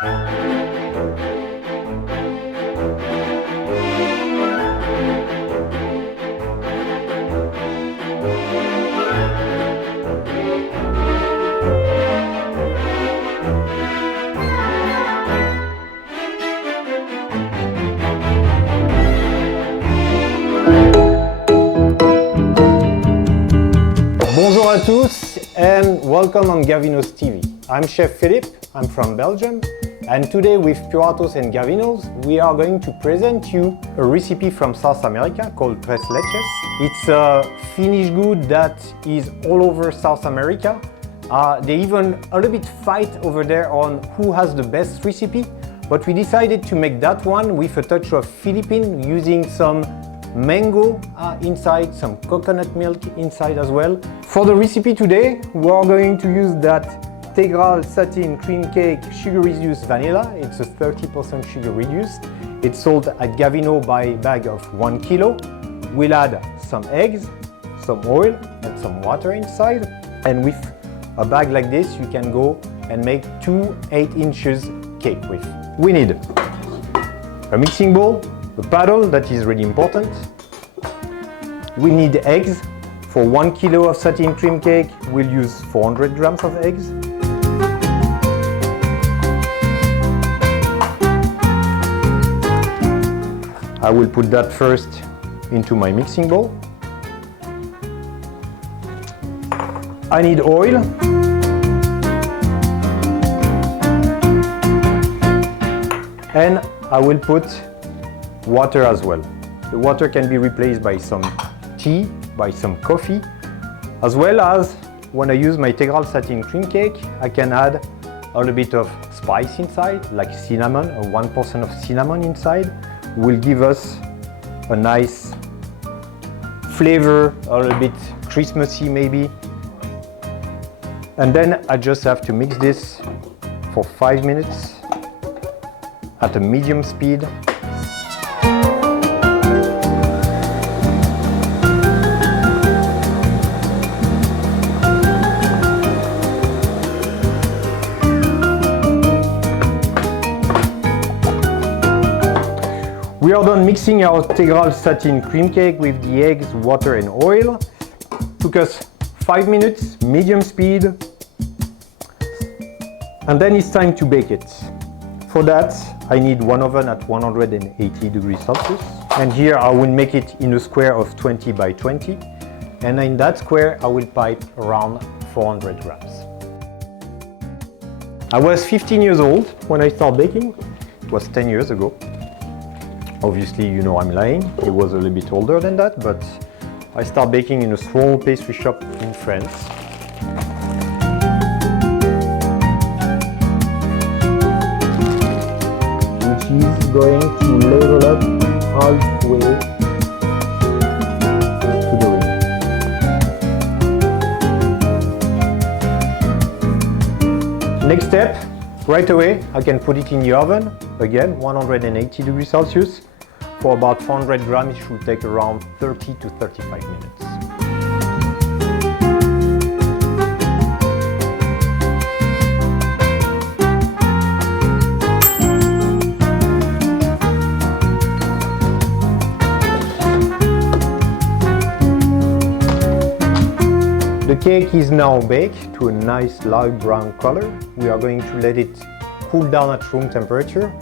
Bonjour à tous and welcome on Gavinos TV. I'm Chef Philippe, I'm from Belgium, and today with Puratos and Gavinos we are going to present you a recipe from South America called Tres Leches. It's a Finnish good that is all over South America. They even a little bit fight over there on who has the best recipe, but we decided to make that one with a touch of Philippine, using some mango inside, some coconut milk inside as well. For the recipe today, we are going to use that integral satin cream cake sugar reduced vanilla. It's a 30% sugar reduced. It's sold at Gavino by bag of 1 kilo. We'll add some eggs, some oil and some water inside. And with a bag like this, you can go and make 2 8-inch cake with. We need a mixing bowl, a paddle, that is really important. We need eggs. For 1 kilo of satin cream cake, we'll use 400 grams of eggs. I will put that first into my mixing bowl. I need oil. And I will put water as well. The water can be replaced by some tea, by some coffee, as well as when I use my integral satin cream cake, I can add a little bit of spice inside, like cinnamon, or 1% of cinnamon inside, will give us a nice flavor, a little bit Christmassy maybe. And then I just have to mix this for 5 minutes at a medium speed. We are done mixing our integral satin cream cake with the eggs, water and oil. Took us 5 minutes, medium speed. And then it's time to bake it. For that, I need one oven at 180 degrees Celsius. And here I will make it in a square of 20 by 20. And in that square, I will pipe around 400 grams. I was 15 years old when I started baking. It was 10 years ago. Obviously, you know I'm lying. It was a little bit older than that, but I started baking in a small pastry shop in France. Which is going to level up halfway to the rim. Next step, right away, I can put it in the oven. Again, 180 degrees Celsius. For about 400 grams, it should take around 30 to 35 minutes. The cake is now baked to a nice light brown color. We are going to let it cool down at room temperature,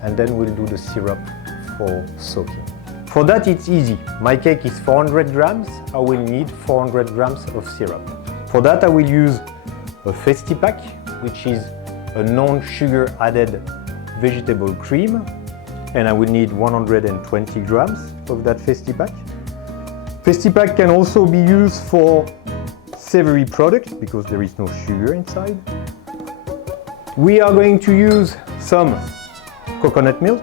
and then we'll do the syrup for soaking. For that, it's easy. My cake is 400 grams. I will need 400 grams of syrup. For that, I will use a Festipack, which is a non-sugar added vegetable cream, and I will need 120 grams of that Festipack. Festipack can also be used for savory products because there is no sugar inside. We are going to use some coconut milk,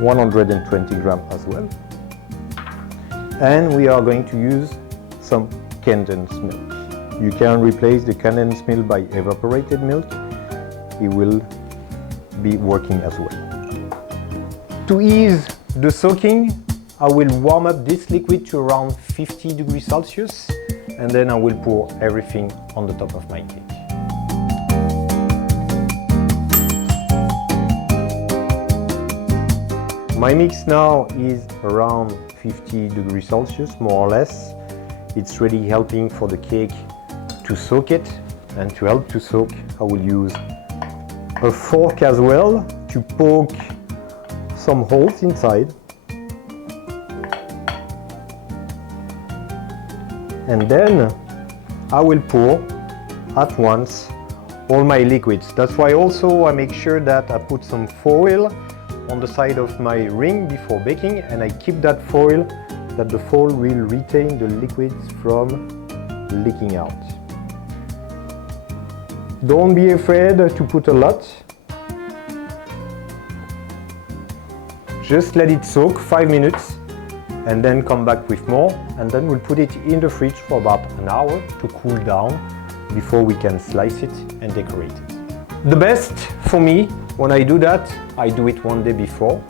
120 grams as well. And we are going to use some condensed milk. You can replace the condensed milk by evaporated milk. It will be working as well. To ease the soaking, I will warm up this liquid to around 50 degrees Celsius, and then I will pour everything on the top of my cake. My mix now is around 50 degrees Celsius, more or less. It's really helping for the cake to soak it, and to help to soak, I will use a fork as well to poke some holes inside. And then I will pour at once all my liquids. That's why also I make sure that I put some foil on the side of my ring before baking, and I keep that foil, that the foil will retain the liquids from leaking out. Don't be afraid to put a lot. Just let it soak 5 minutes and then come back with more, and then we'll put it in the fridge for about an hour to cool down before we can slice it and decorate it. The best for me, when I do that, I do it one day before.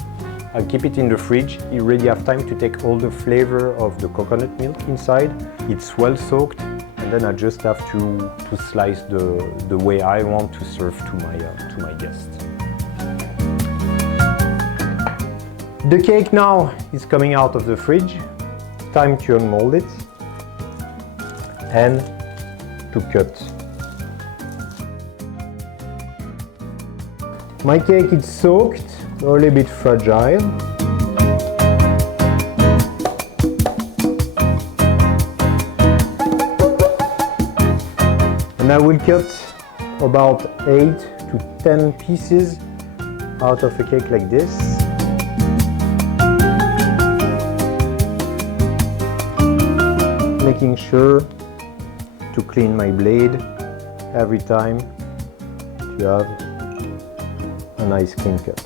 I keep it in the fridge. You already have time to take all the flavor of the coconut milk inside. It's well soaked, and then I just have to slice the way I want to serve to my guests. The cake now is coming out of the fridge. Time to unmold it and to cut. My cake is soaked, a little bit fragile. And I will cut about 8 to 10 pieces out of a cake like this. Making sure to clean my blade every time to have a nice clean cut.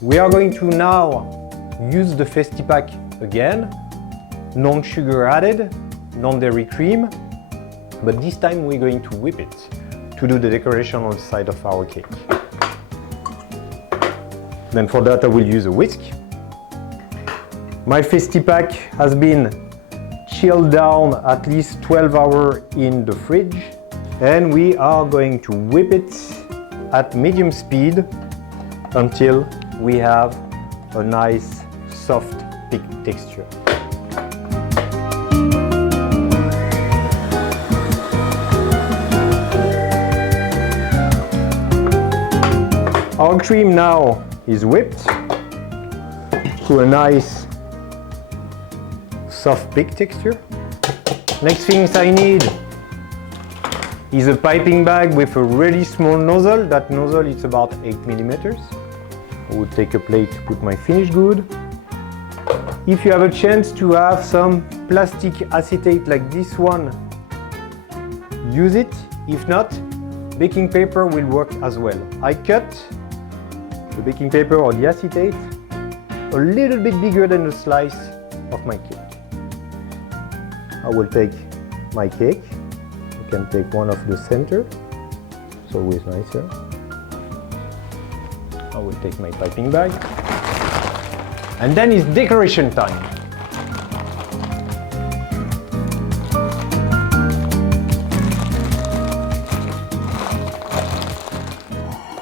We are going to now use the Festipack again, non-sugar added, non-dairy cream, but this time we're going to whip it to do the decoration on the side of our cake. Then for that I will use a whisk. My Festipack has been chilled down at least 12 hours in the fridge, and we are going to whip it at medium speed until we have a nice soft thick texture. Our cream now is whipped to a nice soft thick texture. Next things I need is a piping bag with a really small nozzle. That nozzle is about 8 millimeters. I would take a plate to put my finished good. If you have a chance to have some plastic acetate like this one, use it. If not, baking paper will work as well. I cut the baking paper or the acetate a little bit bigger than the slice of my cake. I will take my cake. I can take one of the center. It's always nicer. I will take my piping bag. And then it's decoration time.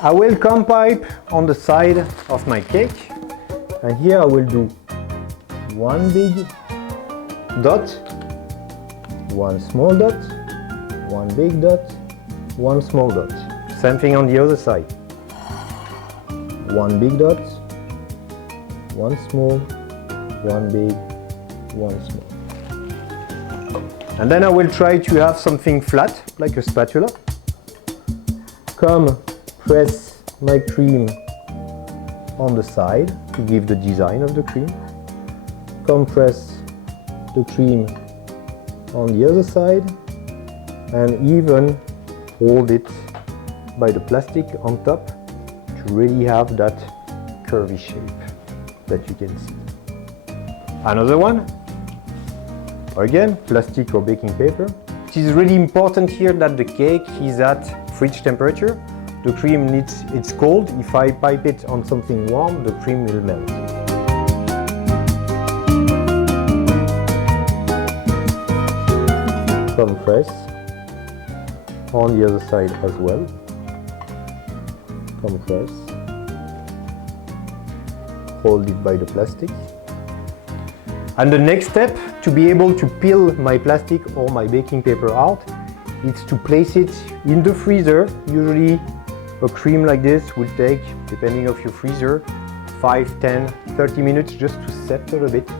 I will come pipe on the side of my cake, and here I will do one big dot, one small dot, one big dot, one small dot. Same thing on the other side. One big dot, one small, one big, one small. And then I will try to have something flat, like a spatula. Come press my cream on the side to give the design of the cream. Compress the cream on the other side, and even hold it by the plastic on top to really have that curvy shape that you can see. Another one, again, plastic or baking paper. It is really important here that the cake is at fridge temperature. The cream it's cold. If I pipe it on something warm, the cream will melt. Compress on the other side as well. compress, hold it by the plastic. And the next step, to be able to peel my plastic or my baking paper out, is to place it in the freezer. Usually a cream like this will take, depending on your freezer, 5, 10, 30 minutes just to set a little bit.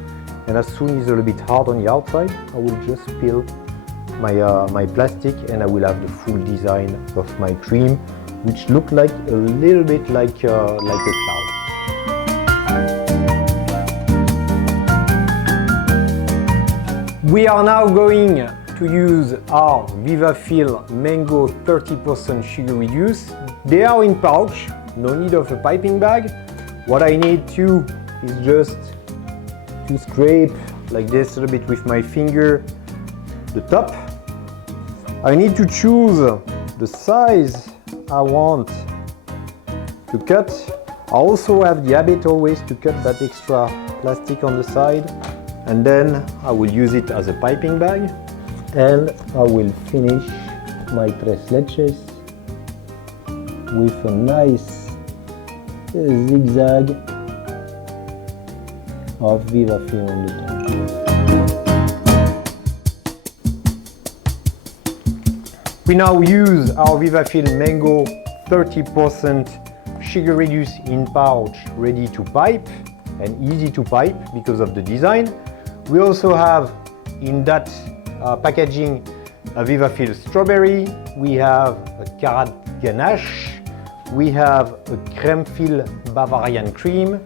And as soon as it's a little bit hard on the outside, I will just peel my plastic and I will have the full design of my cream, which look like a little bit like a cloud. We are now going to use our VivaFill Mango 30% sugar reduced. They are in pouch, no need of a piping bag. What I need to is just to scrape like this a little bit with my finger the top. I need to choose the size I want to cut. I also have the habit always to cut that extra plastic on the side, and then I will use it as a piping bag, and I will finish my Tres Leches with a nice zigzag of VivaFill on the top. We now use our VivaFill Mango 30% sugar reduced in pouch, ready to pipe and easy to pipe because of the design. We also have in that packaging a VivaFill strawberry, we have a carrot ganache, we have a crème fil Bavarian cream,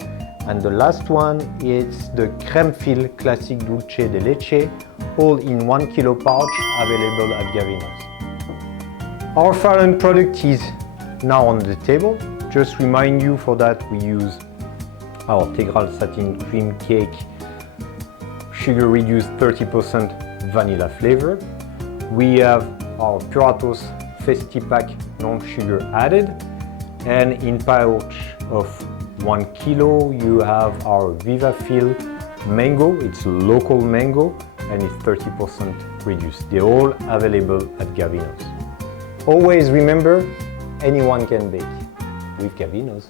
and the last one is the crème fil classic dulce de leche, all in 1 kilo pouch, available at Gavinos. Our final product is now on the table. Just remind you, for that we use our Tegral Satin Cream Cake sugar reduced 30% vanilla flavor. We have our Puratos Festi-Pack non-sugar added, and in pouch of 1 kilo you have our VivaFill Mango. It's local mango and it's 30% reduced. They're all available at Gavinos. Always remember, anyone can bake with Gavinos.